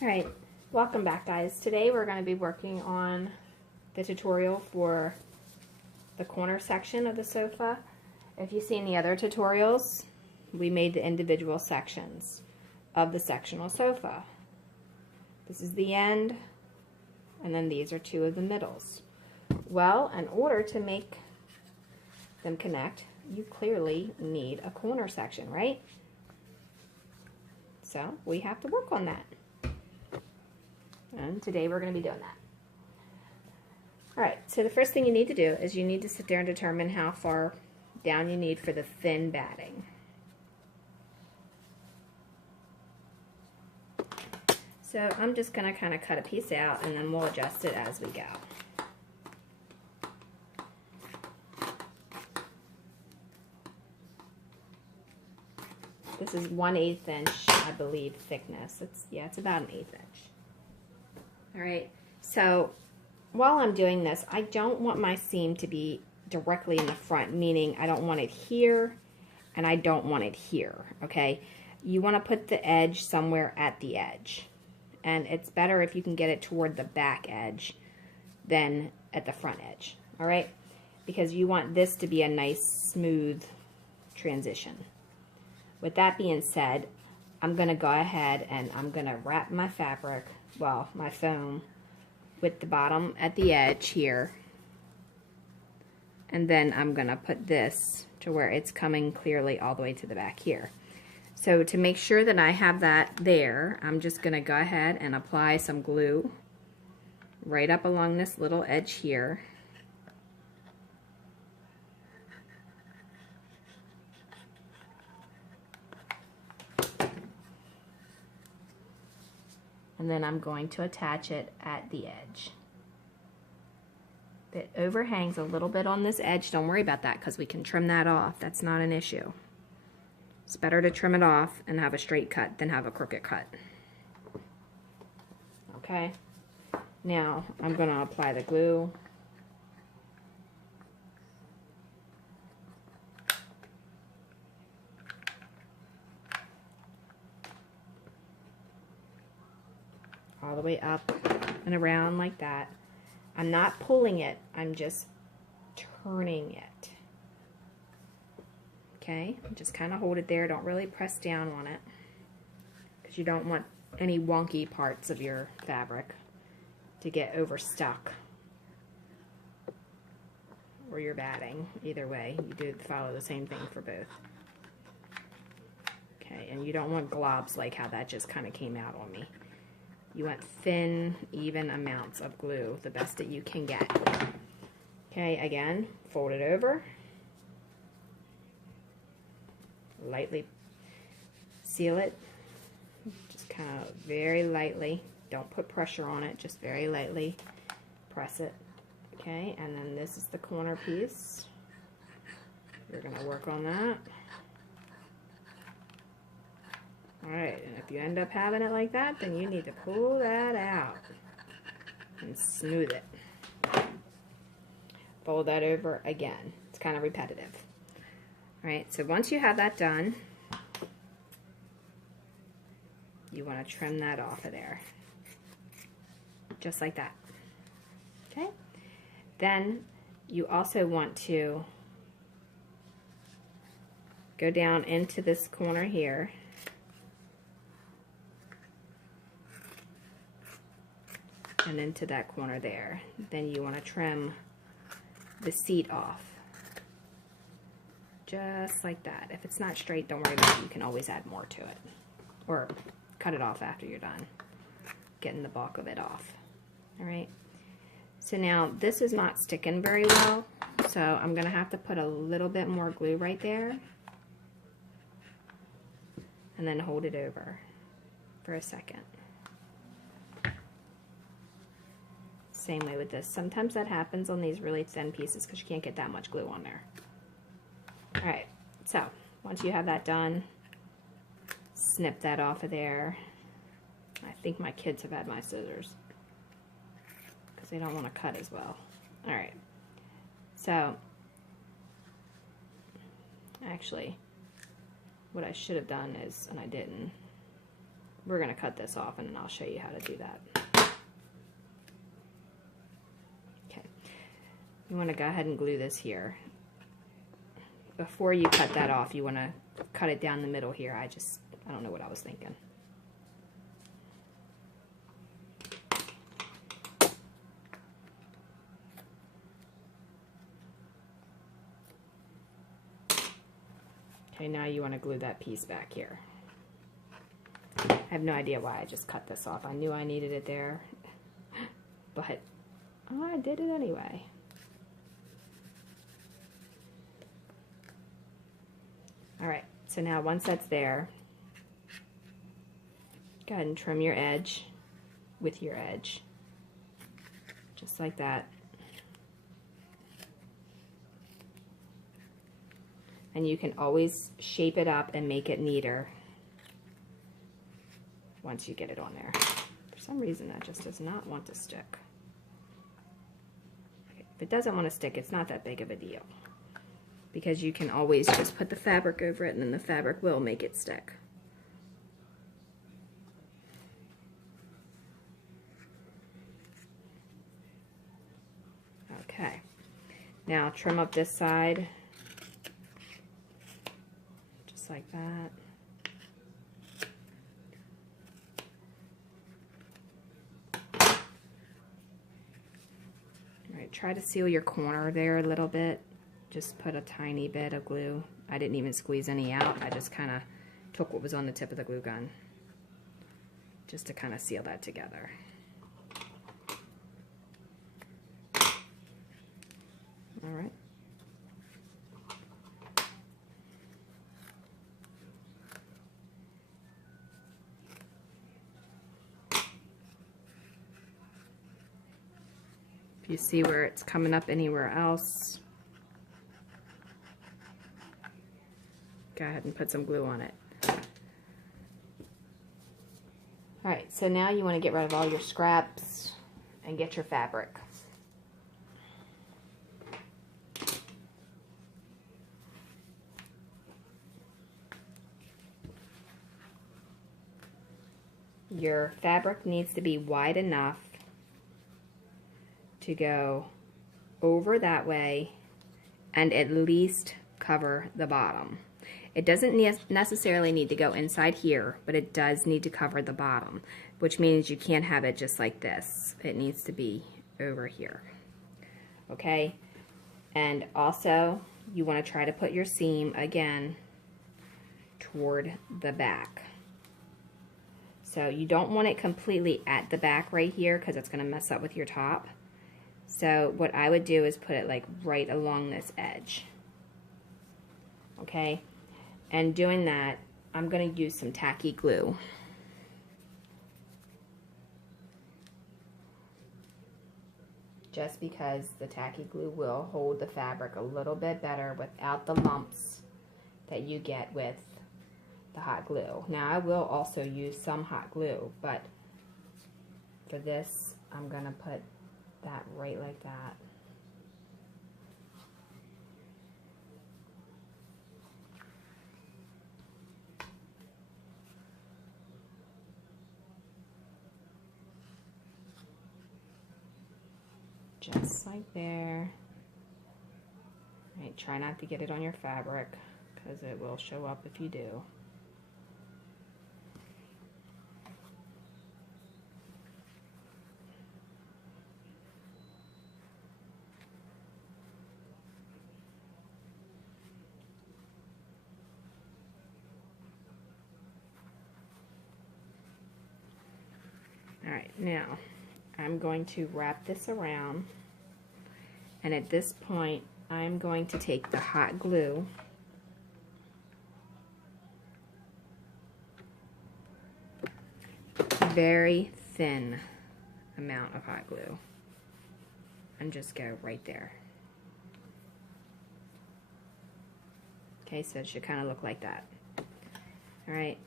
Alright, welcome back guys. Today we're going to be working on the tutorial for the corner section of the sofa. If you've seen the other tutorials, we made the individual sections of the sectional sofa. This is the end, and then these are two of the middles. Well, in order to make them connect, you clearly need a corner section, right? So we have to work on that. And today we're going to be doing that. Alright, so the first thing you need to do is you need to sit there and determine how far down you need for the thin batting. So I'm just going to kind of cut a piece out and then we'll adjust it as we go. This is 1/8 inch, I believe, thickness. It's about 1/8 inch. Alright, so while I'm doing this, I don't want my seam to be directly in the front, meaning I don't want it here and I don't want it here, okay? You want to put the edge somewhere at the edge. And it's better if you can get it toward the back edge than at the front edge, alright? Because you want this to be a nice, smooth transition. With that being said, I'm going to go ahead and I'm going to wrap my fabric, well, my foam, with the bottom at the edge here. And then I'm going to put this to where it's coming clearly all the way to the back here. So to make sure that I have that there, I'm just going to go ahead and apply some glue right up along this little edge here. And then I'm going to attach it at the edge. It overhangs a little bit on this edge. Don't worry about that because we can trim that off. That's not an issue. It's better to trim it off and have a straight cut than have a crooked cut. Okay. Now I'm going to apply the glue. All the way up and around like that. I'm not pulling it, I'm just turning it. Okay, just kind of hold it there, don't really press down on it because you don't want any wonky parts of your fabric to get overstuck or your batting. Either way, you do follow the same thing for both. Okay, and you don't want globs like how that just kind of came out on me. You want thin, even amounts of glue, the best that you can get. Okay, again, fold it over. Lightly seal it. Just kind of very lightly. Don't put pressure on it, just very lightly press it. Okay, and then this is the corner piece. You're going to work on that. Alright, and if you end up having it like that, then you need to pull that out and smooth it. Fold that over again. It's kind of repetitive. Alright, so once you have that done, you want to trim that off of there. Just like that. Okay? Then you also want to go down into this corner here. And into that corner there. Then you want to trim the seat off. Just like that. If it's not straight, don't worry about it. You can always add more to it. Or cut it off after you're done getting the bulk of it off. Alright. So now this is not sticking very well. So I'm going to have to put a little bit more glue right there. And then hold it over for a second. Same way with this. Sometimes that happens on these really thin pieces because you can't get that much glue on there. Alright, so once you have that done, snip that off of there. I think my kids have had my scissors because they don't want to cut as well. Alright, so actually what I should have done is, and I didn't, we're going to cut this off and then I'll show you how to do that. Okay, you want to go ahead and glue this here. Before you cut that off, you want to cut it down the middle here. I don't know what I was thinking. Okay, now you want to glue that piece back here. I have no idea why I just cut this off. I knew I needed it there, but I did it anyway. Alright, so now once that's there, go ahead and trim your edge with your edge, just like that. And you can always shape it up and make it neater once you get it on there. For some reason that just does not want to stick. Okay, if it doesn't want to stick, it's not that big of a deal, because you can always just put the fabric over it and then the fabric will make it stick. Okay, now trim up this side just like that. Alright, try to seal your corner there a little bit. Just put a tiny bit of glue. I didn't even squeeze any out. I just kind of took what was on the tip of the glue gun just to kind of seal that together. All right. If you see where it's coming up anywhere else, go ahead and put some glue on it. Alright, so now you want to get rid of all your scraps and get your fabric. Your fabric needs to be wide enough to go over that way and at least cover the bottom. It doesn't necessarily need to go inside here, but it does need to cover the bottom, which means you can't have it just like this. It needs to be over here. Okay? And also, you want to try to put your seam again toward the back. So you don't want it completely at the back right here because it's going to mess up with your top. So what I would do is put it like right along this edge. Okay? And doing that, I'm going to use some tacky glue. Just because the tacky glue will hold the fabric a little bit better without the lumps that you get with the hot glue. Now I will also use some hot glue, but for this I'm going to put that right like that. Just like there. Right, try not to get it on your fabric because it will show up if you do. Alright, now I'm going to wrap this around, and at this point I'm going to take the hot glue very thin amount of hot glue and just go right there. Okay, so it should kind of look like that. Alright,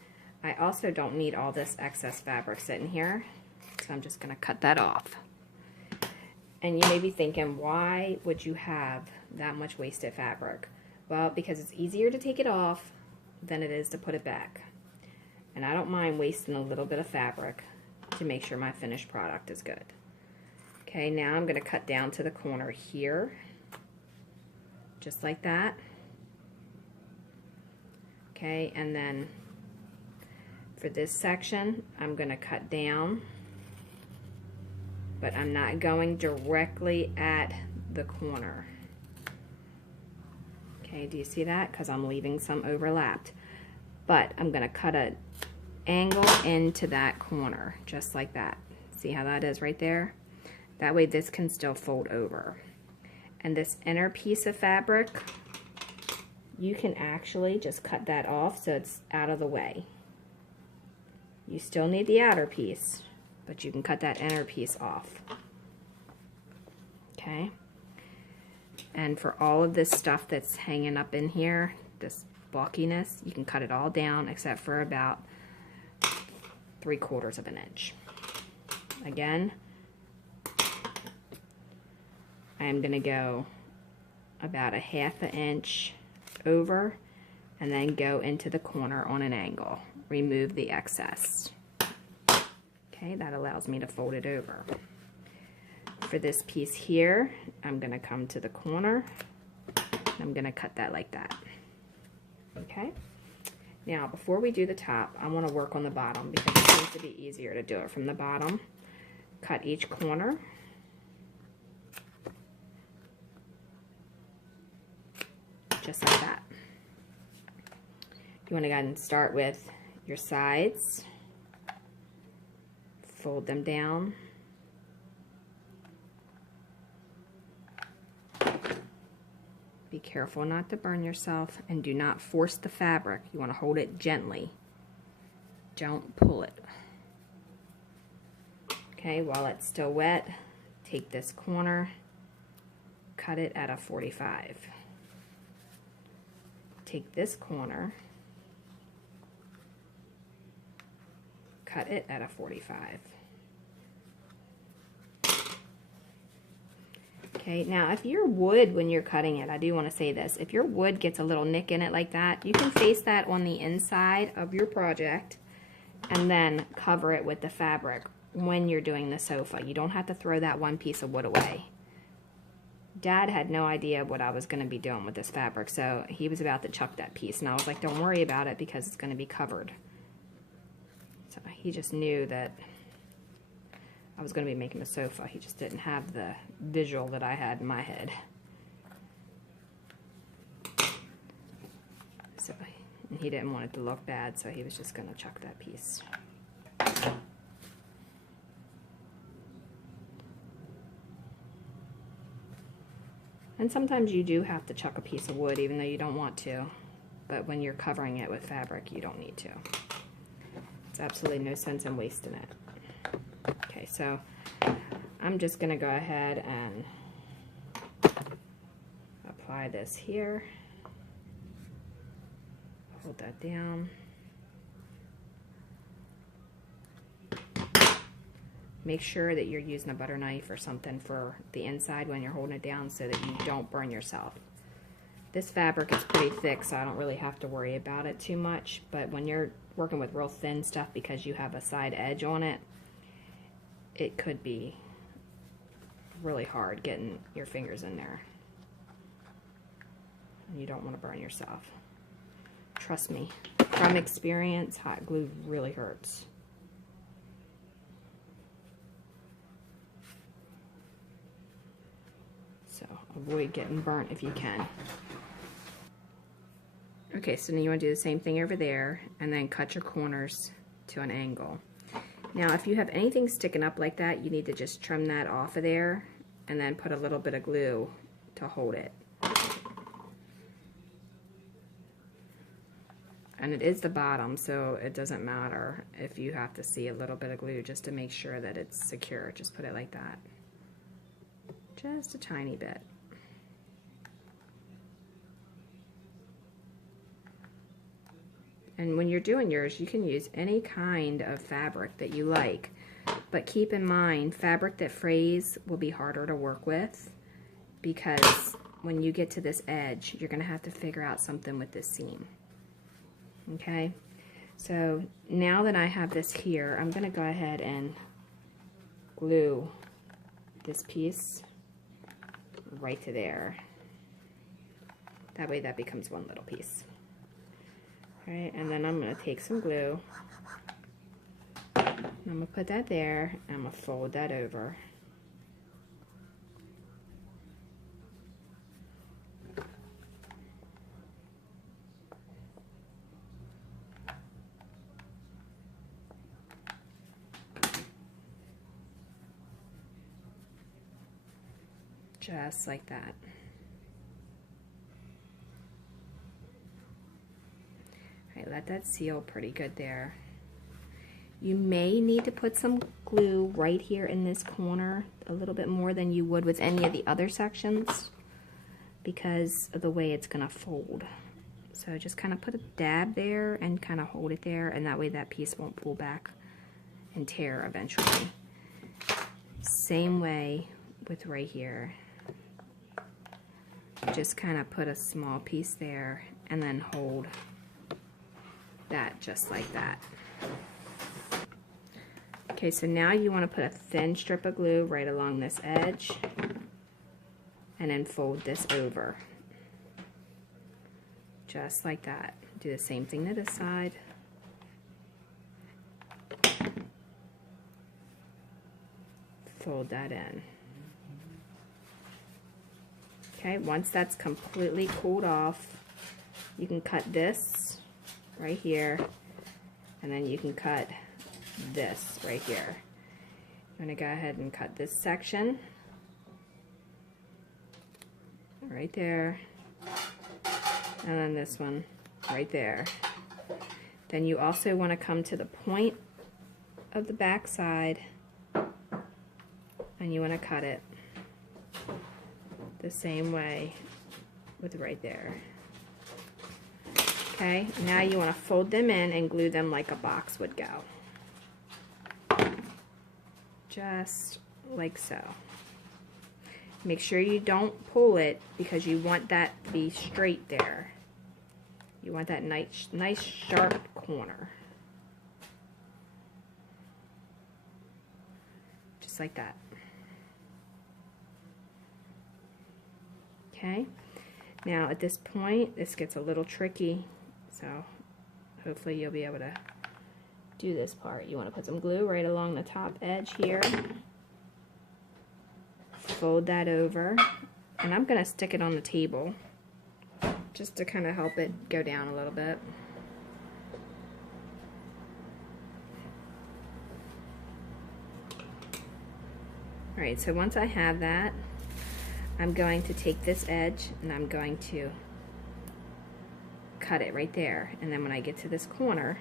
I also don't need all this excess fabric sitting here, so I'm just going to cut that off. And you may be thinking, why would you have that much wasted fabric? Well, because it's easier to take it off than it is to put it back. And I don't mind wasting a little bit of fabric to make sure my finished product is good. Okay, now I'm going to cut down to the corner here, just like that. Okay, and then for this section, I'm going to cut down, but I'm not going directly at the corner. Okay, do you see that? Because I'm leaving some overlapped. But I'm going to cut an angle into that corner, just like that. See how that is right there? That way this can still fold over. And this inner piece of fabric, you can actually just cut that off so it's out of the way. You still need the outer piece, but you can cut that inner piece off. Okay? And for all of this stuff that's hanging up in here, this bulkiness, you can cut it all down except for about 3/4 of an inch. Again, I'm going to go about 1/2 inch over and then go into the corner on an angle. Remove the excess. Okay, that allows me to fold it over. For this piece here, I'm going to come to the corner. I'm going to cut that like that. Okay, now before we do the top, I want to work on the bottom because it seems to be easier to do it from the bottom. Cut each corner. Just like that. You want to go ahead and start with your sides. Fold them down. Be careful not to burn yourself, and do not force the fabric. You want to hold it gently. Don't pull it. Okay, while it's still wet, take this corner, cut it at a 45. Take this corner, cut it at a 45. Okay, now if your wood, when you're cutting it, I do want to say this, if your wood gets a little nick in it like that, you can face that on the inside of your project and then cover it with the fabric when you're doing the sofa. You don't have to throw that one piece of wood away. Dad had no idea what I was going to be doing with this fabric, so he was about to chuck that piece, and I was like, don't worry about it because it's going to be covered. So he just knew that I was going to be making a sofa. He just didn't have the visual that I had in my head. So he didn't want it to look bad, so he was just going to chuck that piece. And sometimes you do have to chuck a piece of wood even though you don't want to. But when you're covering it with fabric, you don't need to. It's absolutely no sense in wasting it. Okay, so I'm just going to go ahead and apply this here. Hold that down. Make sure that you're using a butter knife or something for the inside when you're holding it down so that you don't burn yourself. This fabric is pretty thick, so I don't really have to worry about it too much, but when you're working with real thin stuff because you have a side edge on it, it could be really hard getting your fingers in there. And you don't want to burn yourself. Trust me, from experience, hot glue really hurts. So avoid getting burnt if you can. Okay, so now you want to do the same thing over there and then cut your corners to an angle. Now if you have anything sticking up like that, you need to just trim that off of there and then put a little bit of glue to hold it. And it is the bottom, so it doesn't matter if you have to see a little bit of glue just to make sure that it's secure. Just put it like that. Just a tiny bit. And when you're doing yours, you can use any kind of fabric that you like. But keep in mind, fabric that frays will be harder to work with because when you get to this edge, you're going to have to figure out something with this seam. Okay? So now that I have this here, I'm going to go ahead and glue this piece right to there. That way that becomes one little piece. All right, and then I'm going to take some glue. I'm going to put that there, and I'm going to fold that over. Just like that. All right, let that seal pretty good there. You may need to put some glue right here in this corner, a little bit more than you would with any of the other sections because of the way it's gonna fold. So just kind of put a dab there and kind of hold it there, and that way that piece won't pull back and tear eventually. Same way with right here. Just kind of put a small piece there and then hold that just like that. Okay, so now you want to put a thin strip of glue right along this edge and then fold this over. Just like that. Do the same thing to this side. Fold that in. Okay, once that's completely cooled off, you can cut this right here, and then you can cut this right here. I'm going to go ahead and cut this section right there, and then this one right there. Then you also want to come to the point of the back side, and you want to cut it the same way with right there. Okay, now you want to fold them in and glue them like a box would go. Just like so. Make sure you don't pull it because you want that to be straight there. You want that nice sharp corner. Just like that. Okay, now at this point, this gets a little tricky, so hopefully you'll be able to do this part. You want to put some glue right along the top edge here. Fold that over, and I'm going to stick it on the table just to kind of help it go down a little bit. Alright, so once I have that, I'm going to take this edge and I'm going to cut it right there, and then when I get to this corner,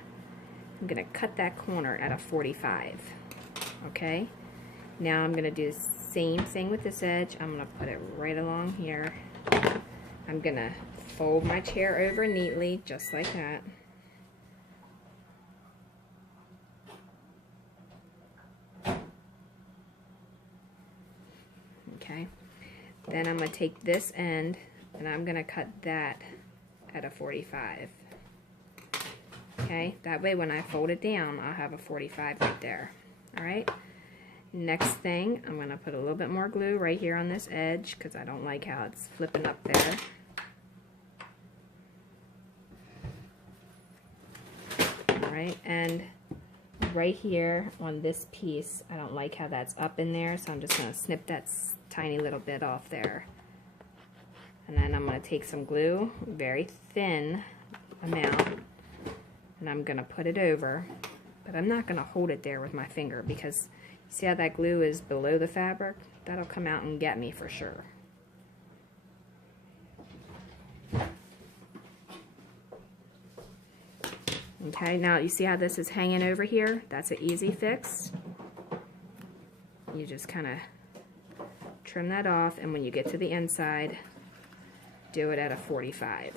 I'm going to cut that corner at a 45. Okay, now I'm going to do the same thing with this edge. I'm going to put it right along here. I'm going to fold my chair over neatly just like that. Okay, then I'm going to take this end and I'm going to cut that at a 45. Okay, that way when I fold it down, I'll have a 45 right there. Alright, next thing, I'm going to put a little bit more glue right here on this edge because I don't like how it's flipping up there. Alright, and right here on this piece, I don't like how that's up in there, so I'm just going to snip that tiny little bit off there. And then I'm going to take some glue, very thin amount, and I'm going to put it over, but I'm not going to hold it there with my finger because you see how that glue is below the fabric? That'll come out and get me for sure. Okay, now you see how this is hanging over here? That's an easy fix. You just kind of trim that off, and when you get to the inside, do it at a 45.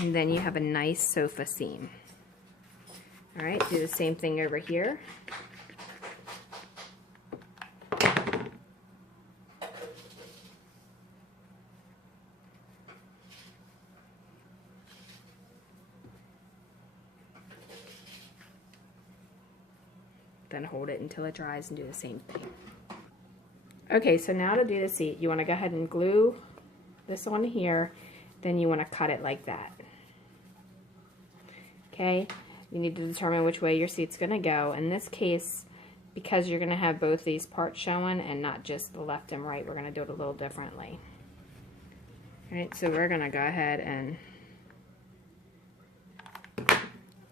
And then you have a nice sofa seam. Alright, do the same thing over here. then hold it until it dries and do the same thing. Okay, so now to do the seat, you want to go ahead and glue this on here, then you want to cut it like that. Okay, you need to determine which way your seat's going to go. In this case, because you're going to have both these parts showing and not just the left and right, we're going to do it a little differently. All right, so we're going to go ahead and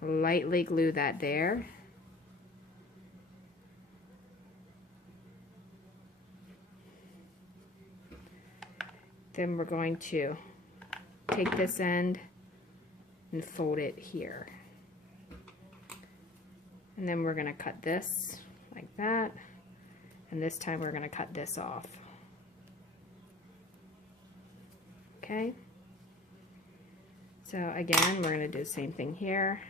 lightly glue that there. Then we're going to take this end and fold it here. And then we're going to cut this like that. And this time we're going to cut this off. Okay? So again, we're going to do the same thing here.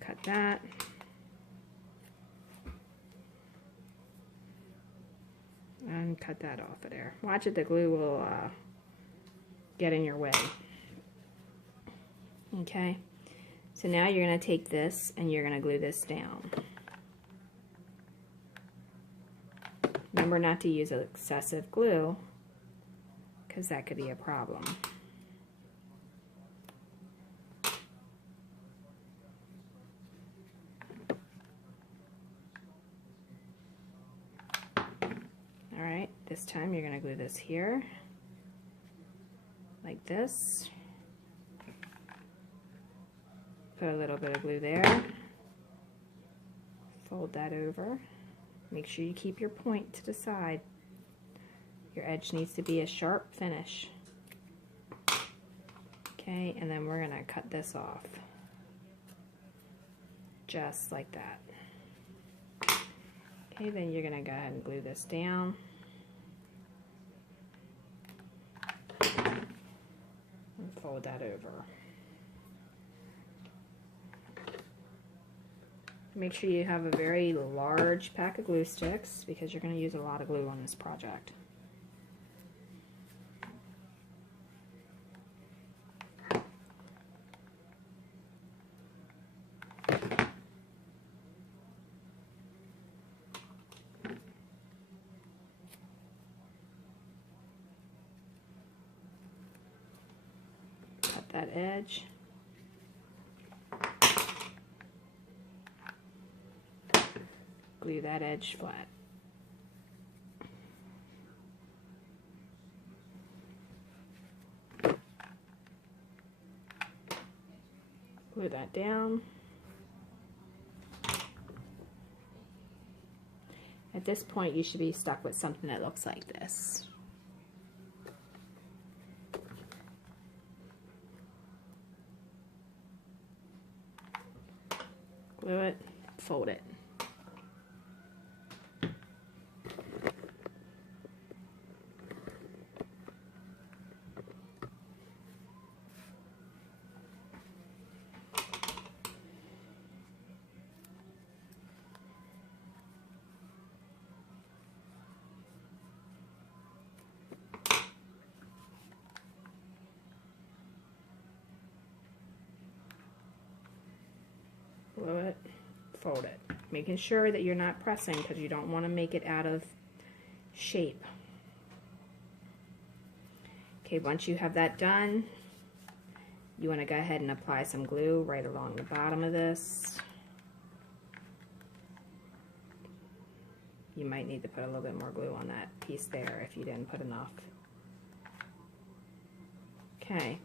Cut that. And cut that off of there. Watch it, the glue will get in your way. Okay, so now you're going to take this and you're going to glue this down. Remember not to use excessive glue, because that could be a problem. Alright, this time you're going to glue this here, like this. Put a little bit of glue there. Fold that over. Make sure you keep your point to the side. Your edge needs to be a sharp finish. Okay, and then we're going to cut this off. Just like that. Okay, then you're going to go ahead and glue this down. And fold that over. Make sure you have a very large pack of glue sticks because you're going to use a lot of glue on this project. Cut that edge. Glue that edge flat. Glue that down. At this point, you should be stuck with something that looks like this. Glue it, fold it. Glue it, fold it. Making sure that you're not pressing because you don't want to make it out of shape. Okay, once you have that done, you want to go ahead and apply some glue right along the bottom of this. You might need to put a little bit more glue on that piece there if you didn't put enough. Okay,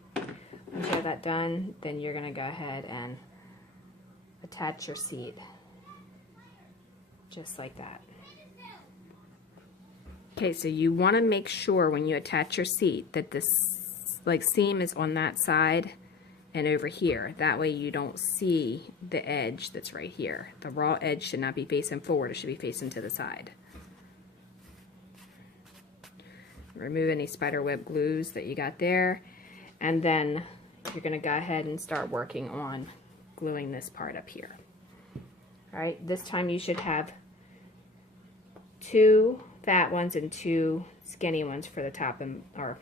once you have that done, then you're going to go ahead and attach your seat just like that. Okay, so you want to make sure when you attach your seat that this seam is on that side and over here. That way you don't see the edge that's right here. The raw edge should not be facing forward, it should be facing to the side. Remove any spider web glues that you got there, and then you're going to go ahead and start working on gluing this part up here. Alright, this time you should have 2 fat ones and 2 skinny ones for the top and, or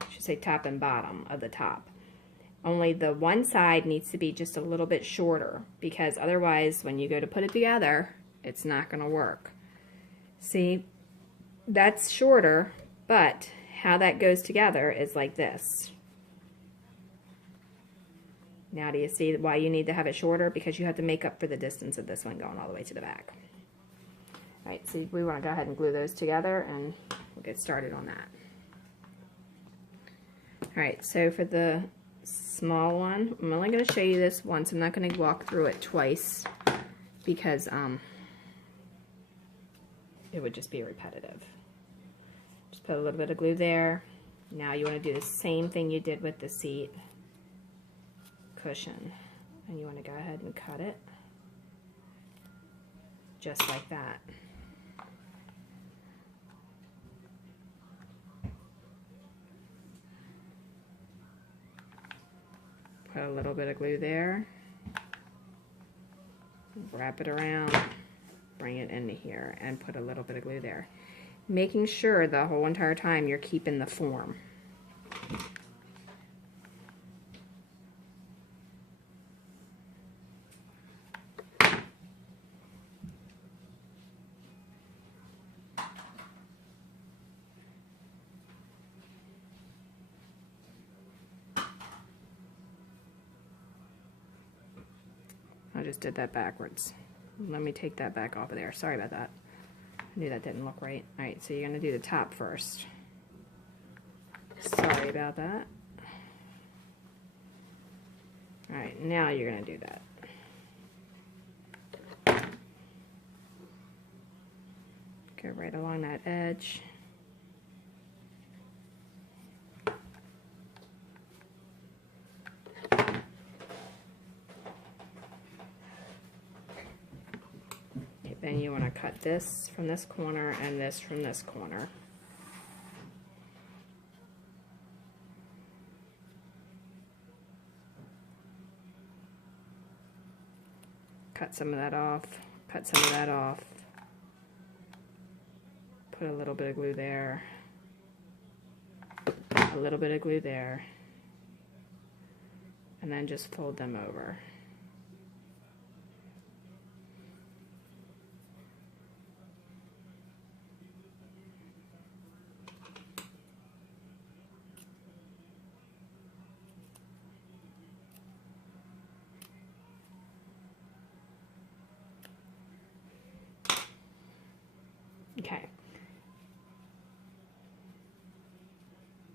I should say top and bottom of the top. Only the one side needs to be just a little bit shorter, because otherwise when you go to put it together, it's not going to work. See, that's shorter, but how that goes together is like this. Now do you see why you need to have it shorter? Because you have to make up for the distance of this one going all the way to the back. All right, so we want to go ahead and glue those together, and we'll get started on that. All right, so for the small one, I'm only going to show you this once. I'm not going to walk through it twice because it would just be repetitive. Just put a little bit of glue there. Now you want to do the same thing you did with the seat cushion, and you want to go ahead and cut it just like that. Put a little bit of glue there, wrap it around, bring it into here, and put a little bit of glue there, making sure the whole entire time you're keeping the form. I just did that backwards. Let me take that back off of there. Sorry about that. I knew that didn't look right. Alright, so you're going to do the top first. Sorry about that. Alright, now you're going to do that. Go right along that edge. Then you want to cut this from this corner and this from this corner. Cut some of that off, cut some of that off. Put a little bit of glue there, a little bit of glue there, and then just fold them over. Okay.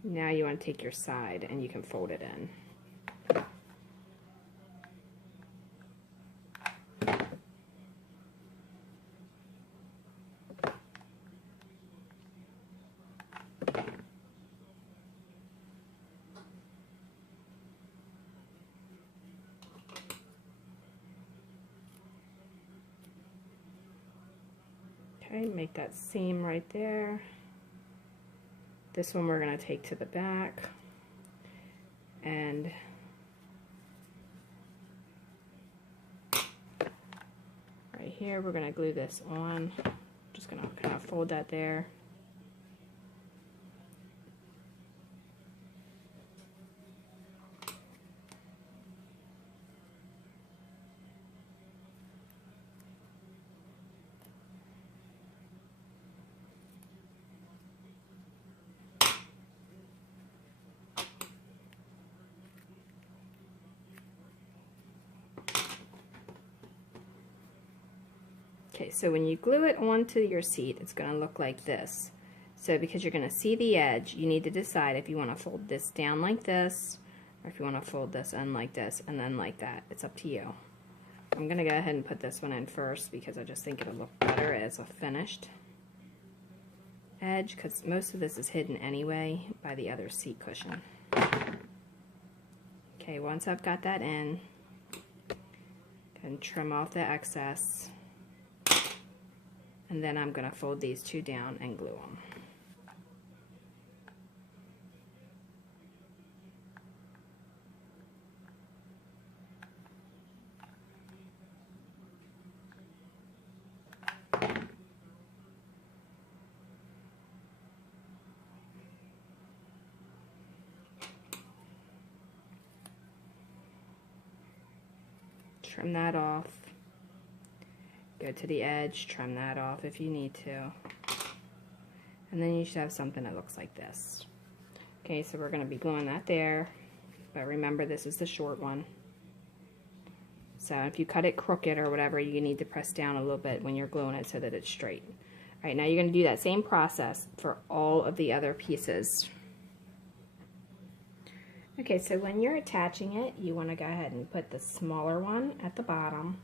Now you want to take your side and you can fold it in. Okay, make that seam right there. This one we're going to take to the back, and right here we're going to glue this on. Just going to kind of fold that there. Okay, so when you glue it onto your seat, it's going to look like this. So because you're going to see the edge, you need to decide if you want to fold this down like this, or if you want to fold this in like this, and then like that. It's up to you. I'm going to go ahead and put this one in first because I just think it'll look better as a finished edge, because most of this is hidden anyway by the other seat cushion. Okay, once I've got that in, and trim off the excess. And then I'm going to fold these two down and glue them. Trim that off. Go to the edge, trim that off if you need to. And then you should have something that looks like this. Okay, so we're going to be gluing that there. But remember, this is the short one. So if you cut it crooked or whatever, you need to press down a little bit when you're gluing it so that it's straight. All right, now you're going to do that same process for all of the other pieces. Okay, so when you're attaching it, you want to go ahead and put the smaller one at the bottom.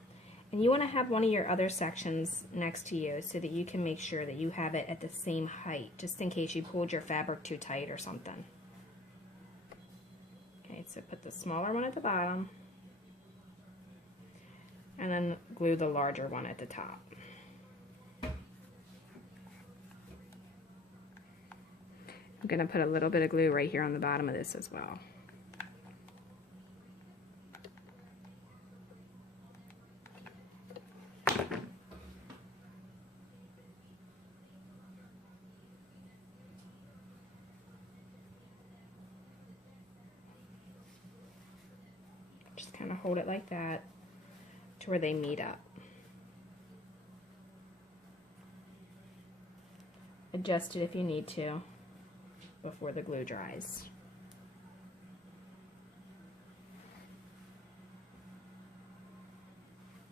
And you want to have one of your other sections next to you so that you can make sure that you have it at the same height, just in case you pulled your fabric too tight or something. Okay, so put the smaller one at the bottom, and then glue the larger one at the top. I'm going to put a little bit of glue right here on the bottom of this as well. Just kind of hold it like that to where they meet up. Adjust it if you need to before the glue dries.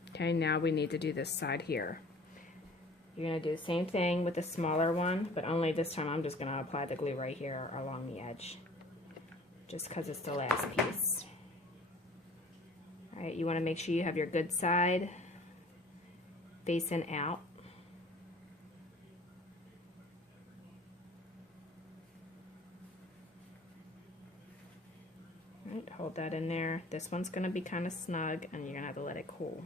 Okay, now we need to do this side here. You're going to do the same thing with the smaller one, but only this time I'm just going to apply the glue right here along the edge, just because it's the last piece. Alright, you want to make sure you have your good side facing out. Alright, hold that in there. This one's going to be kind of snug and you're going to have to let it cool.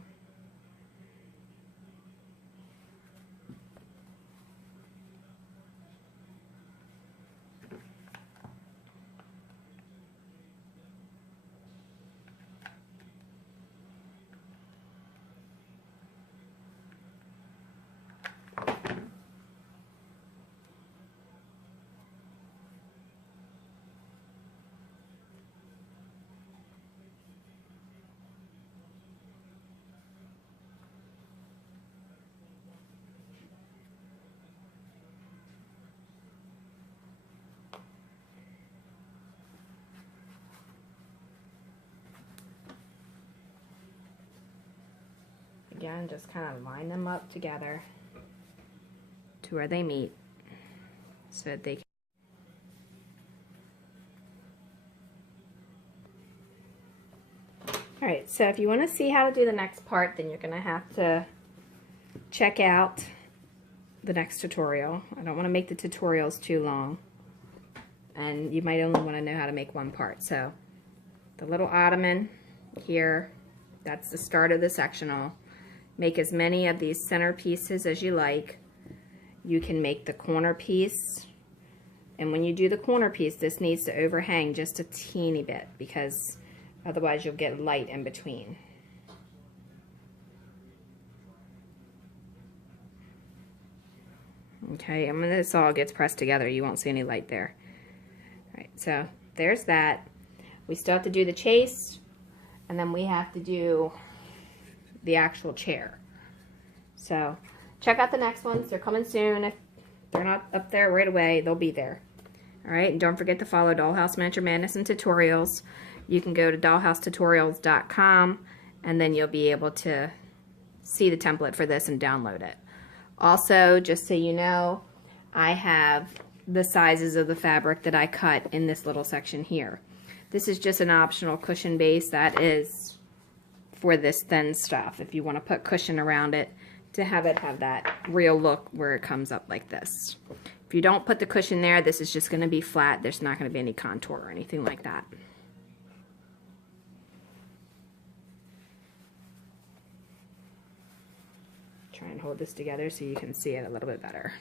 Again, just kind of line them up together to where they meet so that they can. Alright, so if you want to see how to do the next part, then you're going to have to check out the next tutorial. I don't want to make the tutorials too long, and you might only want to know how to make one part. So the little ottoman here, that's the start of the sectional. Make as many of these center pieces as you like. You can make the corner piece, and when you do the corner piece, this needs to overhang just a teeny bit because otherwise you'll get light in between. Okay, and when this all gets pressed together, you won't see any light there. All right, so there's that. We still have to do the chase, and then we have to do the actual chair. So check out the next ones. They're coming soon. If they're not up there right away, they'll be there. All right, and don't forget to follow Dollhouse Miniature Madness and Tutorials. You can go to dollhousetutorials.com, and then you'll be able to see the template for this and download it. Also, just so you know, I have the sizes of the fabric that I cut in this little section here. This is just an optional cushion base that is for this thin stuff, if you want to put cushion around it to have it have that real look where it comes up like this. If you don't put the cushion there, this is just going to be flat. There's not going to be any contour or anything like that. Try and hold this together so you can see it a little bit better.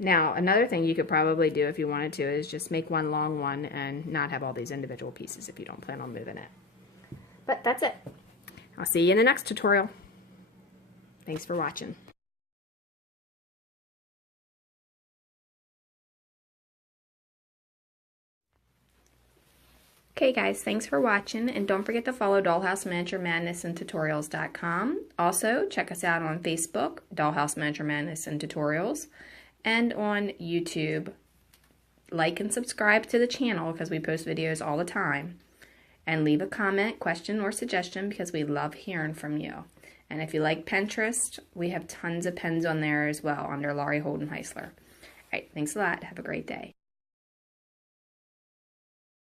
Now, another thing you could probably do if you wanted to is just make one long one and not have all these individual pieces if you don't plan on moving it. But that's it. I'll see you in the next tutorial. Thanks for watching. Okay guys, thanks for watching, and don't forget to follow Dollhouse Miniature Madness and Tutorials.com. Also, check us out on Facebook, Dollhouse Miniature Madness and Tutorials, and on YouTube. Like and subscribe to the channel because we post videos all the time. And leave a comment, question, or suggestion because we love hearing from you. And if you like Pinterest, we have tons of pins on there as well under Laurie Holden Heisler. All right, thanks a lot. Have a great day.